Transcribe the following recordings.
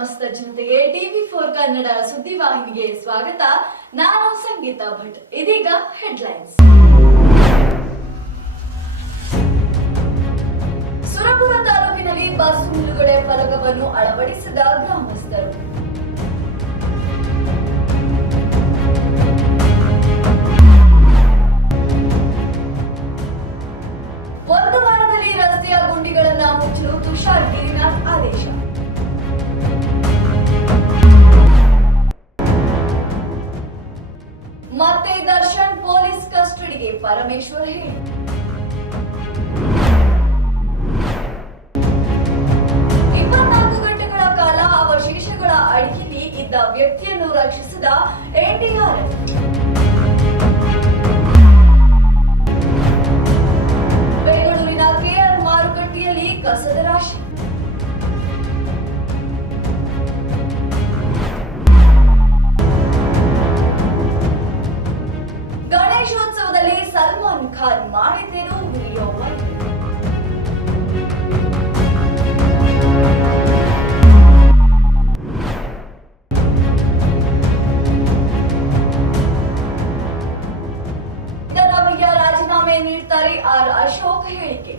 ಸಮಸ್ತ ಜನತೆಗೆ ಟಿವಿ4 ಕನ್ನಡ ಸುದ್ದಿವಾಹಿನಿಗೆ ಸ್ವಾಗತ. ನಾನು ಸಂಗೀತಾ ಭಟ್. ಇದೀಗ ಹೆಡ್ಲೈನ್ಸ್. ಸುರಪುರ ತಾಲೂಕಿನಲ್ಲಿ ಬಸ್ ನಿಲುಗಡೆ ಫಲಕವನ್ನು ಅಳವಡಿಸಿದ ಗ್ರಾಮಸ್ಥರು. ಒಂದು ವಾರದಲ್ಲಿ ರಸ್ತೆಯ ಗುಂಡಿಗಳನ್ನು ಮುಚ್ಚಲು ತುಷಾರ್ ಗಿರಿನಾಥ್ ಆದೇಶ. ಮತ್ತೆ ದರ್ಶನ್ ಪೊಲೀಸ್ ಕಸ್ಟಡಿಗೆ, ಪರಮೇಶ್ವರ್ ಹೇಳಿ. ಗಂಟೆಗಳ ಕಾಲ ಅವಶೇಷಗಳ ಅಡಿಯಲ್ಲಿ ಇದ್ದ ವ್ಯಕ್ತಿಯನ್ನು ರಕ್ಷಿಸಿದ ಎನ್ಡಿಆರ್ಎಫ್. ಬೆಂಗಳೂರಿನ ಕೆಆರ್ ಮಾರುಕಟ್ಟೆಯಲ್ಲಿ ಕಸದ ರಾಶಿ. ಗಣೇಶೋತ್ಸವದಲ್ಲಿ ಸಲ್ಮಾನ್ ಖಾನ್ ಮಾಡಿದ್ದೇನು ವಿಡಿಯೋ ವೈರಲ್. ಸಿದ್ದರಾಮಯ್ಯ ರಾಜೀನಾಮೆ ನೀಡ್ತಾರೆ, ಆರ್ ಅಶೋಕ್ ಹೇಳಿಕೆ.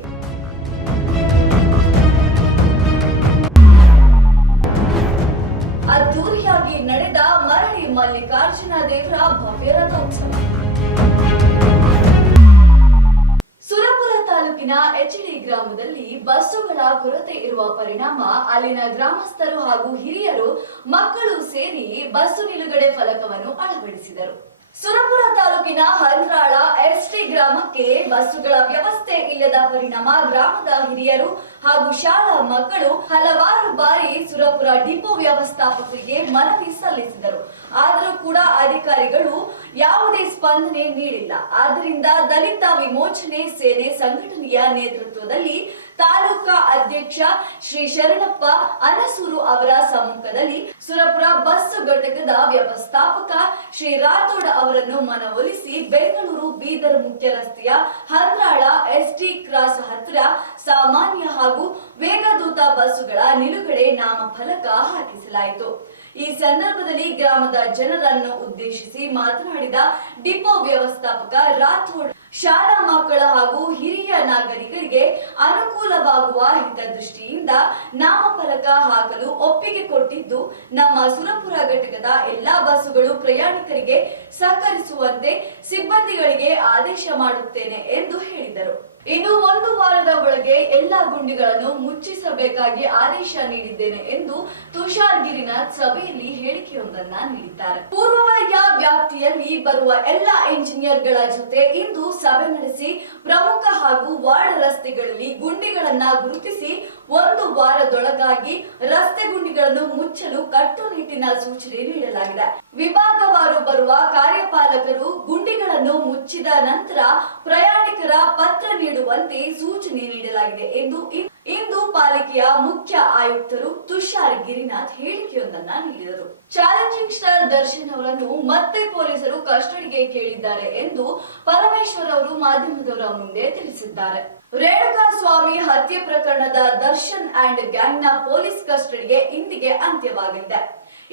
ಅದ್ದೂರಿಯಾಗಿ ನಡೆದ ಮರಳಿ ಮಲ್ಲಿಕಾರ್ಜುನ ದೇವರ ಭವ್ಯ ರಥೋತ್ಸವ. ಸುರಪುರ ತಾಲೂಕಿನ ಎಚ್ಡಿ ಗ್ರಾಮದಲ್ಲಿ ಬಸ್ಸುಗಳ ಕೊರತೆ ಇರುವ ಪರಿಣಾಮ ಅಲ್ಲಿನ ಗ್ರಾಮಸ್ಥರು ಹಾಗೂ ಹಿರಿಯರು ಮಕ್ಕಳು ಸೇರಿ ಬಸ್ಸು ನಿಲುಗಡೆ ಫಲಕವನ್ನು ಅಳವಡಿಸಿದರು. ಸುರಪುರ ತಾಲೂಕಿನ ಹಂದ್ರಾಳ ಎಸ್ಟಿ ಗ್ರಾಮಕ್ಕೆ ಬಸ್ಸುಗಳ ವ್ಯವಸ್ಥೆ ಇಲ್ಲದ ಪರಿಣಾಮ ಗ್ರಾಮದ ಹಿರಿಯರು ಹಾಗೂ ಶಾಲಾ ಮಕ್ಕಳು ಹಲವಾರು ಬಾರಿ ಸುರಪುರ ಡಿಪೋ ವ್ಯವಸ್ಥಾಪಕರಿಗೆ ಮನವಿ ಸಲ್ಲಿಸಿದರು. ಆದರೂ ಕೂಡ ಅಧಿಕಾರಿಗಳು ಯಾವುದೇ ಸ್ಪಂದನೆ ನೀಡಿಲ್ಲ. ಆದ್ದರಿಂದ ದಲಿತ ವಿಮೋಚನೆ ಸೇನೆ ಸಂಘಟನೆಯ ನೇತೃತ್ವದಲ್ಲಿ ತಾಲೂಕಾ ಅಧ್ಯಕ್ಷ ಶ್ರೀ ಶರಣಪ್ಪ ಅನಸೂರು ಅವರ ಸಮ್ಮುಖದಲ್ಲಿ ಸುರಪುರ ಬಸ್ ಘಟಕದ ವ್ಯವಸ್ಥಾಪಕ ಶ್ರೀ ರಾಥೋಡ್ ಅವರನ್ನು ಮನವೊಲಿಸಿ ಬೆಂಗಳೂರು ಬೀದರ್ ಮುಖ್ಯ ರಸ್ತೆಯ ಹಂದ್ರಾಳ ಎಸ್ಟಿ ಕ್ರಾಸ್ ಹತ್ತಿರ ಸಾಮಾನ್ಯ ಹಾಗೂ ವೇಗದೂತ ಬಸ್ಸುಗಳ ನಿಲುಗಡೆ ನಾಮಫಲಕ ಹಾಕಿಸಲಾಯಿತು. ಈ ಸಂದರ್ಭದಲ್ಲಿ ಗ್ರಾಮದ ಜನರನ್ನು ಉದ್ದೇಶಿಸಿ ಮಾತನಾಡಿದ ಡಿಪೋ ವ್ಯವಸ್ಥಾಪಕ ರಾಥೋಡ್, ಶಾಲಾ ಮಕ್ಕಳ ಹಾಗೂ ಹಿರಿಯ ನಾಗರಿಕರಿಗೆ ಅನುಕೂಲವಾಗುವ ಹಿತದೃಷ್ಟಿಯಿಂದ ನಾಮಫಲಕ ಹಾಕಲು ಒಪ್ಪಿಗೆ ಕೊಟ್ಟಿದ್ದು, ನಮ್ಮ ಸುರಪುರ ಘಟಕದ ಎಲ್ಲಾ ಬಸ್ಸುಗಳು ಪ್ರಯಾಣಿಕರಿಗೆ ಸಹಕರಿಸುವಂತೆ ಸಿಬ್ಬಂದಿಗಳಿಗೆ ಆದೇಶ ಮಾಡುತ್ತೇನೆ ಎಂದು ಹೇಳಿದರು. ಇನ್ನು ಒಂದು ವಾರದ ಒಳಗೆ ಎಲ್ಲಾ ಗುಂಡಿಗಳನ್ನು ಮುಚ್ಚಿಸಬೇಕಾಗಿ ಆದೇಶ ನೀಡಿದ್ದೇನೆ ಎಂದು ತುಷಾರ್ ಗಿರಿನಾಥ್ ಸಭೆಯಲ್ಲಿ ಹೇಳಿಕೆಯೊಂದನ್ನ ನೀಡಿದ್ದಾರೆ. ಪೂರ್ವವಲಯ ವ್ಯಾಪ್ತಿಯಲ್ಲಿ ಬರುವ ಎಲ್ಲಾ ಇಂಜಿನಿಯರ್ಗಳ ಜೊತೆ ಇಂದು ಸಭೆ ನಡೆಸಿ ಪ್ರಮುಖ ಹಾಗೂ ವಾರ್ಡ್ ರಸ್ತೆಗಳಲ್ಲಿ ಗುಂಡಿಗಳನ್ನ ಗುರುತಿಸಿ ಒಂದು ವಾರದೊಳಗಾಗಿ ರಸ್ತೆ ಗುಂಡಿಗಳನ್ನು ಮುಚ್ಚಲು ಕಟ್ಟುನಿಟ್ಟಿನ ಸೂಚನೆ ನೀಡಲಾಗಿದೆ. ವಿಭಾಗವಾರು ಬರುವ ಕಾರ್ಯಪಾಲಕರು ಗುಂಡಿಗಳನ್ನು ಮುಚ್ಚಿದ ನಂತರ ಪ್ರಯಾಣಿಕರ ಪತ್ರ ನೀಡುವಂತೆ ಸೂಚನೆ ನೀಡಲಾಗಿದೆ ಎಂದು ಇಂದು ಪಾಲಿಕೆಯ ಮುಖ್ಯ ಆಯುಕ್ತರು ತುಷಾರ್ ಗಿರಿನಾಥ್ ಹೇಳಿಕೆಯೊಂದನ್ನ ನೀಡಿದರು. ಚಾಲೆಂಜಿಂಗ್ ಸ್ಟಾರ್ ದರ್ಶನ್ ಅವರನ್ನು ಮತ್ತೆ ಪೊಲೀಸರು ಕಸ್ಟಡಿಗೆ ಕೇಳಿದ್ದಾರೆ ಎಂದು ಪರಮೇಶ್ವರ್ ಅವರು ಮಾಧ್ಯಮದವರ ಮುಂದೆ ತಿಳಿಸಿದ್ದಾರೆ. ರೇಣುಕಾ ಸ್ವಾಮಿ ಹತ್ಯೆ ಪ್ರಕರಣದ ದರ್ಶನ್ ಅಂಡ್ ಗ್ಯಾಂಗ್ನ ಪೊಲೀಸ್ ಕಸ್ಟಡಿಗೆ ಇಂದಿಗೆ ಅಂತ್ಯವಾಗಲಿದೆ.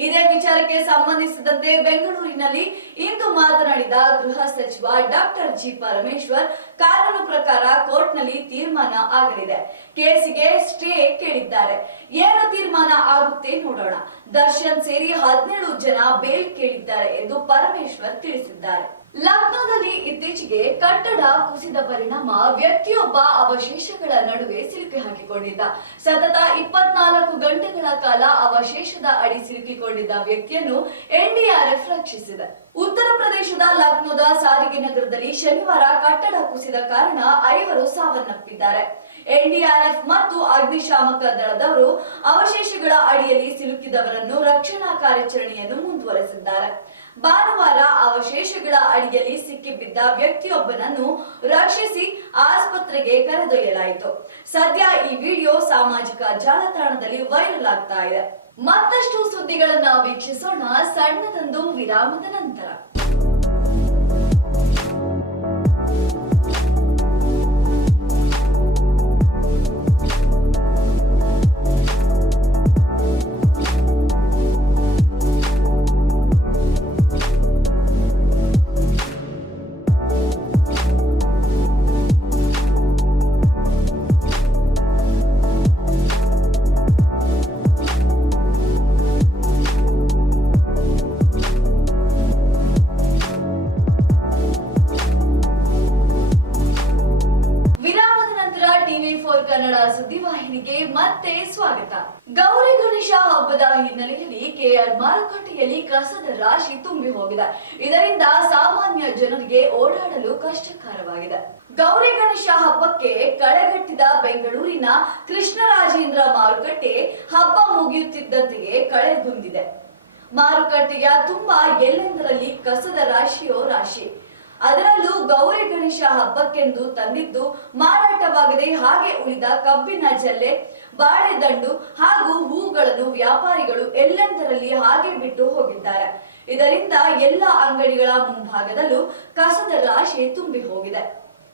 ಇದೇ ವಿಚಾರಕ್ಕೆ ಸಂಬಂಧಿಸಿದಂತೆ ಬೆಂಗಳೂರಿನಲ್ಲಿ ಇಂದು ಮಾತನಾಡಿದ ಗೃಹ ಸಚಿವ ಡಾಕ್ಟರ್ ಜಿ ಪರಮೇಶ್ವರ್, ಕಾನೂನು ಪ್ರಕಾರ ಕೋರ್ಟ್ನಲ್ಲಿ ತೀರ್ಮಾನ ಆಗಲಿದೆ. ಕೇಸಿಗೆ ಸ್ಟೇ ಕೇಳಿದ್ದಾರೆ. ಏನು ತೀರ್ಮಾನ ಆಗುತ್ತೆ ನೋಡೋಣ. ದರ್ಶನ್ ಸೇರಿ 17 ಜನ ಬೇಲ್ ಕೇಳಿದ್ದಾರೆ ಎಂದು ಪರಮೇಶ್ವರ್ ತಿಳಿಸಿದ್ದಾರೆ. ಲಕ್ನೋದಲ್ಲಿ ಇತ್ತೀಚೆಗೆ ಕಟ್ಟಡ ಕುಸಿದ ಪರಿಣಾಮ ವ್ಯಕ್ತಿಯೊಬ್ಬ ಅವಶೇಷಗಳ ನಡುವೆ ಸಿಲುಕಿ ಹಾಕಿಕೊಂಡಿದ್ದ. ಸತತ 24 ಗಂಟೆಗಳ ಕಾಲ ಅವಶೇಷದ ಅಡಿ ಸಿಲುಕಿಕೊಂಡಿದ್ದ ವ್ಯಕ್ತಿಯನ್ನು ಎನ್ಡಿಆರ್ಎಫ್ ರಕ್ಷಿಸಿದೆ. ಉತ್ತರ ಪ್ರದೇಶದ ಲಕ್ನೋದ ಸಾರಿಗೆ ನಗರದಲ್ಲಿ ಶನಿವಾರ ಕಟ್ಟಡ ಕುಸಿದ ಕಾರಣ 5 ಸಾವನ್ನಪ್ಪಿದ್ದಾರೆ. ಎನ್ಡಿಆರ್ಎಫ್ ಮತ್ತು ಅಗ್ನಿಶಾಮಕ ದಳದವರು ಅವಶೇಷಗಳ ಅಡಿಯಲ್ಲಿ ಸಿಲುಕಿದವರನ್ನು ರಕ್ಷಣಾ ಕಾರ್ಯಾಚರಣೆಯನ್ನು ಮುಂದುವರೆಸಿದ್ದಾರೆ. ಭಾನುವಾರ ಅವಶೇಷಗಳ ಅಡಿಯಲ್ಲಿ ಸಿಕ್ಕಿಬಿದ್ದ ವ್ಯಕ್ತಿಯೊಬ್ಬನನ್ನು ರಕ್ಷಿಸಿ ಆಸ್ಪತ್ರೆಗೆ ಕರೆದೊಯ್ಯಲಾಯಿತು. ಸದ್ಯ ಈ ವಿಡಿಯೋ ಸಾಮಾಜಿಕ ಜಾಲತಾಣದಲ್ಲಿ ವೈರಲ್ ಆಗ್ತಾ ಇದೆ. ಮತ್ತಷ್ಟು ಸುದ್ದಿಗಳನ್ನ ವೀಕ್ಷಿಸೋಣ ಸಣ್ಣದೊಂದು ವಿರಾಮದ ನಂತರ. ಟಿವಿಗೆ ಮತ್ತೆ ಸ್ವಾಗತ. ಗೌರಿ ಗಣೇಶ ಹಬ್ಬದ ಹಿನ್ನೆಲೆಯಲ್ಲಿ ಕೆಆರ್ ಮಾರುಕಟ್ಟೆಯಲ್ಲಿ ಕಸದ ರಾಶಿ ತುಂಬಿ ಹೋಗಿದೆ. ಇದರಿಂದ ಸಾಮಾನ್ಯ ಜನರಿಗೆ ಓಡಾಡಲು ಕಷ್ಟಕರವಾಗಿದೆ. ಗೌರಿ ಗಣೇಶ ಹಬ್ಬಕ್ಕೆ ಕಳೆಗಟ್ಟಿದ ಬೆಂಗಳೂರಿನ ಕೃಷ್ಣರಾಜೇಂದ್ರ ಮಾರುಕಟ್ಟೆ ಹಬ್ಬ ಮುಗಿಯುತ್ತಿದ್ದಂತೆಯೇ ಕಳೆಗುಂದಿದೆ. ಮಾರುಕಟ್ಟೆಯ ತುಂಬಾ ಎಲ್ಲೆಂದರಲ್ಲಿ ಕಸದ ರಾಶಿಯೋ ರಾಶಿ. ಅದರಲ್ಲೂ ಗೌರಿ ಗಣೇಶ ಹಬ್ಬಕ್ಕೆಂದು ತಂದಿದ್ದು ಮಾರಾಟವಾಗದೆ ಹಾಗೆ ಉಳಿದ ಕಬ್ಬಿನ ಜಲ್ಲೆ, ಬಾಳೆದಂಡು ಹಾಗೂ ಹೂಗಳನ್ನು ವ್ಯಾಪಾರಿಗಳು ಎಲ್ಲೆಂದರಲ್ಲಿ ಹಾಗೆ ಬಿಟ್ಟು ಹೋಗಿದ್ದಾರೆ. ಇದರಿಂದ ಎಲ್ಲ ಅಂಗಡಿಗಳ ಮುಂಭಾಗದಲ್ಲೂ ಕಸದ ರಾಶಿ ತುಂಬಿ ಹೋಗಿದೆ.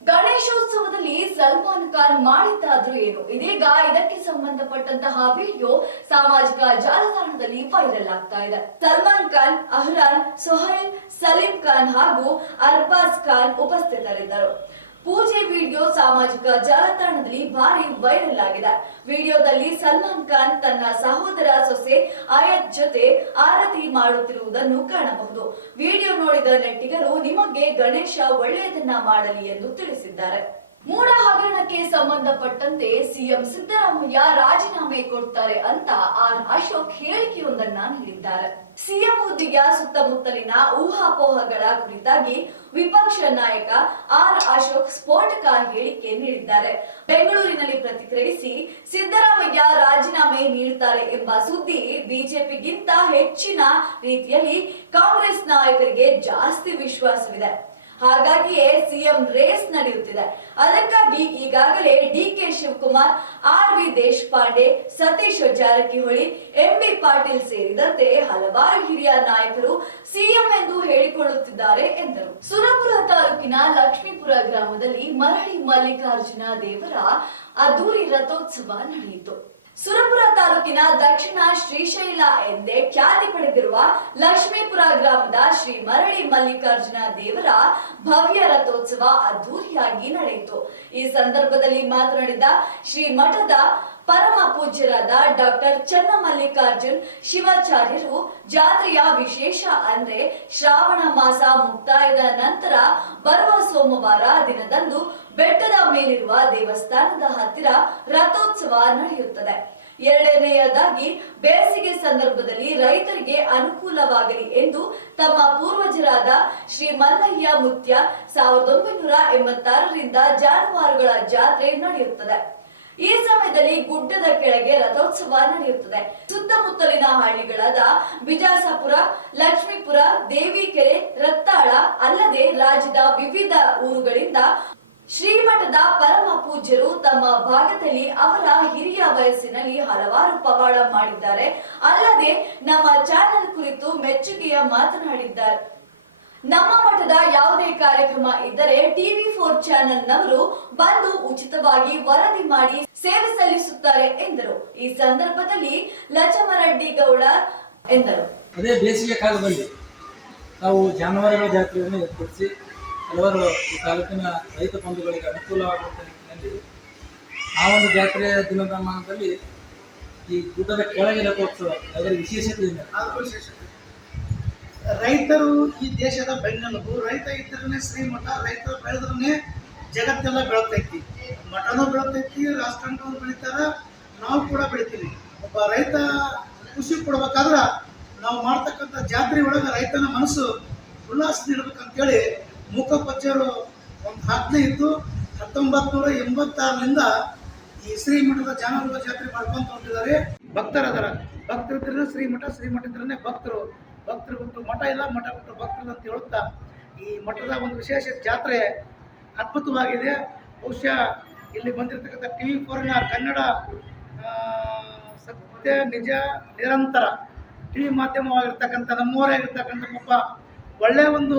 ಗಣೇಶೋತ್ಸವದಲ್ಲಿ ಸಲ್ಮಾನ್ ಖಾನ್ ಮಾಡಿದ್ದಾದ್ರೂ ಏನು? ಇದೀಗ ಇದಕ್ಕೆ ಸಂಬಂಧಪಟ್ಟಂತಹ ವಿಡಿಯೋ ಸಾಮಾಜಿಕ ಜಾಲತಾಣದಲ್ಲಿ ವೈರಲ್ ಆಗ್ತಾ ಇದೆ. ಸಲ್ಮಾನ್ ಖಾನ್, ಅಹ್ರಾನ್, ಸೊಹೈಲ್, ಸಲೀಂ ಖಾನ್ ಹಾಗೂ ಅರ್ಬಾಜ್ ಖಾನ್ ಉಪಸ್ಥಿತರಿದ್ದರು. ಪೂಜೆ ವಿಡಿಯೋ ಸಾಮಾಜಿಕ ಜಾಲತಾಣದಲ್ಲಿ ಭಾರಿ ವೈರಲ್ ಆಗಿದೆ. ವಿಡಿಯೋದಲ್ಲಿ ಸಲ್ಮಾನ್ ಖಾನ್ ತನ್ನ ಸಹೋದರ ಸೊಸೆ ಆಯತ್ ಜೊತೆ ಆರತಿ ಮಾಡುತ್ತಿರುವುದನ್ನು ಕಾಣಬಹುದು. ವಿಡಿಯೋ ನೋಡಿದ ನೆಟ್ಟಿಗರು ನಿಮಗೆ ಗಣೇಶ ಒಳ್ಳೆಯದನ್ನ ಮಾಡಲಿ ಎಂದು ತಿಳಿಸಿದ್ದಾರೆ. ಮೂಡ ಹಗರಣಕ್ಕೆ ಸಂಬಂಧಪಟ್ಟಂತೆ ಸಿಎಂ ಸಿದ್ದರಾಮಯ್ಯ ರಾಜೀನಾಮೆ ಕೊಡ್ತಾರೆ ಅಂತ ಆರ್ ಅಶೋಕ್ ಹೇಳಿಕೆಯೊಂದನ್ನ ನೀಡಿದ್ದಾರೆ. ಸಿಎಂ ಹುದ್ದೆಯ ಸುತ್ತಮುತ್ತಲಿನ ಊಹಾಪೋಹಗಳ ಕುರಿತಾಗಿ ವಿಪಕ್ಷ ನಾಯಕ ಆರ್ ಅಶೋಕ್ ಸ್ಫೋಟಕ ಹೇಳಿಕೆ ನೀಡಿದ್ದಾರೆ. ಬೆಂಗಳೂರಿನಲ್ಲಿ ಪ್ರತಿಕ್ರಿಯಿಸಿ, ಸಿದ್ದರಾಮಯ್ಯ ರಾಜೀನಾಮೆ ನೀಡುತ್ತಾರೆ ಎಂಬ ಸುದ್ದಿ ಬಿಜೆಪಿಗಿಂತ ಹೆಚ್ಚಿನ ರೀತಿಯಲ್ಲಿ ಕಾಂಗ್ರೆಸ್ ನಾಯಕರಿಗೆ ಜಾಸ್ತಿ ವಿಶ್ವಾಸವಿದೆ. ಹಾಗಾಗಿಯೇ ಸಿಎಂ ರೇಸ್ ನಡೆಯುತ್ತಿದೆ. ಅದಕ್ಕಾಗಿ ಈಗಾಗಲೇ ಡಿಕೆ ಶಿವಕುಮಾರ್, ಆರ್.ವಿ. ದೇಶಪಾಂಡೆ, ಸತೀಶ್ ಜಾರಕಿಹೊಳಿ, ಎಂಬಿ ಪಾಟೀಲ್ ಸೇರಿದಂತೆ ಹಲವಾರು ಹಿರಿಯ ನಾಯಕರು ಸಿಎಂ ಎಂದು ಹೇಳಿಕೊಳ್ಳುತ್ತಿದ್ದಾರೆ ಎಂದರು. ಸುರಪುರ ತಾಲೂಕಿನ ಲಕ್ಷ್ಮೀಪುರ ಗ್ರಾಮದಲ್ಲಿ ಮರಳಿ ಮಲ್ಲಿಕಾರ್ಜುನ ದೇವರ ಅದ್ದೂರಿ ರಥೋತ್ಸವ ನಡೆಯಿತು. ಸುರಪುರ ತಾಲೂಕಿನ ದಕ್ಷಿಣ ಶ್ರೀಶೈಲ ಎಂದೇ ಖ್ಯಾತಿ ಪಡೆದಿರುವ ಲಕ್ಷ್ಮೀಪುರ ಗ್ರಾಮದ ಶ್ರೀ ಮರಳಿ ಮಲ್ಲಿಕಾರ್ಜುನ ದೇವರ ಭವ್ಯ ರಥೋತ್ಸವ ಅದ್ದೂರಿಯಾಗಿ ನಡೆಯಿತು. ಈ ಸಂದರ್ಭದಲ್ಲಿ ಮಾತನಾಡಿದ ಶ್ರೀ ಮಠದ ಪರಮ ಪೂಜ್ಯರಾದ ಡಾಕ್ಟರ್ ಚನ್ನಮಲ್ಲಿಕಾರ್ಜುನ್ ಶಿವಾಚಾರ್ಯರು, ಜಾತ್ರೆಯ ವಿಶೇಷ ಅಂದ್ರೆ ಶ್ರಾವಣ ಮಾಸ ಮುಕ್ತಾಯದ ನಂತರ ಬರುವ ಸೋಮವಾರ ದಿನದಂದು ಬೆಟ್ಟದ ಮೇಲಿರುವ ದೇವಸ್ಥಾನದ ಹತ್ತಿರ ರಥೋತ್ಸವ ನಡೆಯುತ್ತದೆ. ಎರಡನೆಯದಾಗಿ ಬೇಸಿಗೆ ಸಂದರ್ಭದಲ್ಲಿ ರೈತರಿಗೆ ಅನುಕೂಲವಾಗಲಿ ಎಂದು ತಮ್ಮ ಪೂರ್ವಜರಾದ ಶ್ರೀ ಮಲ್ಲಯ್ಯ ಮುತ್ಯ 1986ರಿಂದ ಜಾನುವಾರುಗಳ ಜಾತ್ರೆ ನಡೆಯುತ್ತದೆ. ಈ ಸಮಯದಲ್ಲಿ ಗುಡ್ಡದ ಕೆಳಗೆ ರಥೋತ್ಸವ ನಡೆಯುತ್ತದೆ. ಸುತ್ತಮುತ್ತಲಿನ ಹಳ್ಳಿಗಳಾದ ಬಿಜಾಸಪುರ, ಲಕ್ಷ್ಮೀಪುರ, ದೇವಿಕೆರೆ, ರತ್ತಾಳ ಅಲ್ಲದೆ ರಾಜ್ಯದ ವಿವಿಧ ಊರುಗಳಿಂದ ಶ್ರೀಮಠದ ಪರಮ ಪೂಜ್ಯರು ತಮ್ಮ ಭಾಗದಲ್ಲಿ ಅವರ ಹಿರಿಯ ವಯಸ್ಸಿನಲ್ಲಿ ಹಲವಾರು ಪವಾಡ ಮಾಡಿದ್ದಾರೆ. ಅಲ್ಲದೆ ನಮ್ಮ ಚಾನೆಲ್ ಕುರಿತು ಮೆಚ್ಚುಗೆಯ ಮಾತನಾಡಿದ್ದಾರೆ. ನಮ್ಮ ಮಠದ ಯಾವುದೇ ಕಾರ್ಯಕ್ರಮ ಇದ್ದರೆ TV4 ಚಾನೆಲ್ನವರು ಬಂದು ಉಚಿತವಾಗಿ ವರದಿ ಮಾಡಿ ಸೇವೆ ಸಲ್ಲಿಸುತ್ತಾರೆ ಎಂದರು. ಈ ಸಂದರ್ಭದಲ್ಲಿ ಲಚಮರಡ್ಡಿ ಗೌಡ ಎಂದರು. ಅದೇ ಬೇಸಿಗೆ ಕಾಲದಲ್ಲಿ ನಾವು ಜಾನುವಾರುಗಳ ಜಾತ್ರೆಯನ್ನು ಏರ್ಪಡಿಸಿ ಹಲವಾರು ಈ ತಾಲೂಕಿನ ರೈತ ಬಂಧುಗಳಿಗೆ ಅನುಕೂಲವಾಗುವಂಥ ನಿಟ್ಟಿನಲ್ಲಿ ಆ ಒಂದು ಜಾತ್ರೆಯ ದಿನಮಾನದಲ್ಲಿ ಈ ಗುಡ್ಡದ ಕೆಳಗೆ ರಥೋತ್ಸವ ಅದರ ವಿಶೇಷತೆ ಇದೆ. ರೈತರು ಈ ದೇಶದ ಬೆನ್ನೆಲುಬು. ರೈತ ಇದ್ದರೆ ಶ್ರೀಮಠ. ರೈತರು ಬೆಳೆದ್ರೆ ಜಗತ್ತೆಲ್ಲ ಬೆಳತೈತಿ. ಮಠನೂ ಬೆಳತೈತಿ, ರಾಷ್ಟ್ರಾಂಗನೂ ಬೆಳಿತಾರ, ನಾವು ಕೂಡ ಬೆಳಿತೀವಿ. ಒಬ್ಬ ರೈತ ಖುಷಿ ಕೊಡ್ಬೇಕಾದ್ರೆ ನಾವು ಮಾಡ್ತಕ್ಕಂಥ ಜಾತ್ರೆ ಒಳಗೆ ರೈತನ ಮನಸ್ಸು ಉಲ್ಲಾಸದಿರ್ಬೇಕಂತೇಳಿ ಮೂಕಪ್ಪಜ್ಜರು ಒಂದು ಆಜ್ಞೆ ಇತ್ತು. 1986ರಿಂದ ಈ ಶ್ರೀಮಠದ ಜಾನುವಾರುಗಳ ಜಾತ್ರೆ ಮಾಡ್ಕೊಂತ ಹೊಂಟಿದ್ದಾರೆ. ಭಕ್ತರದಾರ, ಭಕ್ತರಿದ್ರೆ ಶ್ರೀಮಠ, ಶ್ರೀಮಠ ಇದ್ರೆ ಭಕ್ತರು, ಭಕ್ತರು ಬಿಟ್ಟು ಮಠ ಇಲ್ಲ, ಮಠ ಬಿಟ್ಟು ಭಕ್ತರು ಅಂತ ಹೇಳುತ್ತಾ ಈ ಮಠದ ಒಂದು ವಿಶೇಷ ಜಾತ್ರೆ ಅದ್ಭುತವಾಗಿದೆ. ಬಹುಶಃ ಇಲ್ಲಿ ಬಂದಿರತಕ್ಕಂಥ TV4ನ ಕನ್ನಡ ಸತ್ಯ ನಿಜ ನಿರಂತರ TV ಮಾಧ್ಯಮವಾಗಿರ್ತಕ್ಕಂಥ ನಮ್ಮವರಾಗಿರ್ತಕ್ಕಂಥ ಒಬ್ಬ ಒಳ್ಳೆಯ ಒಂದು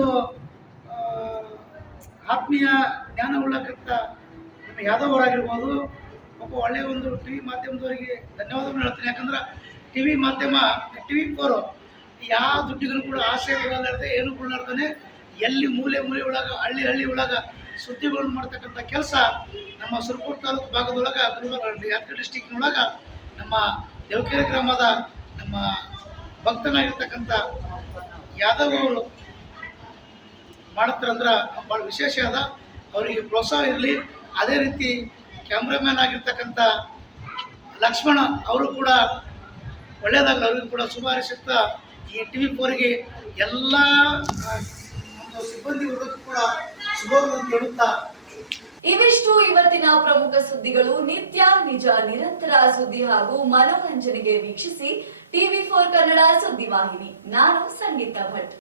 ಆತ್ಮೀಯ ಜ್ಞಾನವುಳ್ಳಕ್ಕಂಥ ನಮ್ಮ ಯಾದವ್ ಅವರಾಗಿರ್ಬೋದು, ಒಬ್ಬ ಒಳ್ಳೆಯ ಒಂದು TV ಮಾಧ್ಯಮದವರಿಗೆ ಧನ್ಯವಾದಗಳು ಹೇಳ್ತೀನಿ. ಯಾಕಂದ್ರೆ TV ಮಾಧ್ಯಮ TV4 ಯಾವ ದುಡ್ಡಿಗೂ ಕೂಡ ಆಸೆ ಬಿಡಲಾರ್ದೆ, ಏನು ಬಿಡಲಾರ್ದೇ ಎಲ್ಲಿ ಮೂಲೆ ಒಳಗೆ ಹಳ್ಳಿ ಒಳಗೆ ಸುದ್ದಿಗಳನ್ನು ಮಾಡ್ತಕ್ಕಂಥ ಕೆಲಸ ನಮ್ಮ ಸುರಪುರ ತಾಲೂಕು ಭಾಗದೊಳಗೆ, ಯಾದಗಿರಿ ಡಿಸ್ಟಿಕ್ನೊಳಗೆ ನಮ್ಮ ದೇವಕೆರೆ ಗ್ರಾಮದ ನಮ್ಮ ಭಕ್ತನಾಗಿರ್ತಕ್ಕಂಥ ಯಾದವ್ ಅವರು ಮಾಡ್ತಾರಂದ್ರೆ ಭಾಳ ವಿಶೇಷ ಅದ. ಅವರಿಗೆ ಪ್ರೋತ್ಸಾಹ ಇರಲಿ. ಅದೇ ರೀತಿ ಕ್ಯಾಮ್ರಾಮ್ಯಾನ್ ಆಗಿರ್ತಕ್ಕಂಥ ಲಕ್ಷ್ಮಣ ಅವರು ಕೂಡ ಒಳ್ಳೆಯದಾಗಲಿ, ಅವರಿಗೂ ಕೂಡ ಶುಭ ಹಾರೈಸುತ್ತಾ ಈ TV4ಗೆ ಎಲ್ಲ ಒಂದು ಸಿಬ್ಬಂದಿ ವರ್ಗಕ್ಕೂ ಕೂಡ ಶುಭವನ್ನು ಹೇಳುತ್ತಾ ಇವಿಷ್ಟು ಇವತ್ತಿನ ಪ್ರಮುಖ ಸುದ್ದಿಗಳು. ನಿತ್ಯ ನಿಜ ನಿರಂತರ ಸುದ್ದಿ ಹಾಗೂ ಮನೋರಂಜನೆಗೆ ವೀಕ್ಷಿಸಿ TV4 ಕನ್ನಡ ಸುದ್ದಿವಾಹಿನಿ. ನಾನು ಸಂಗೀತಾ ಭಟ್.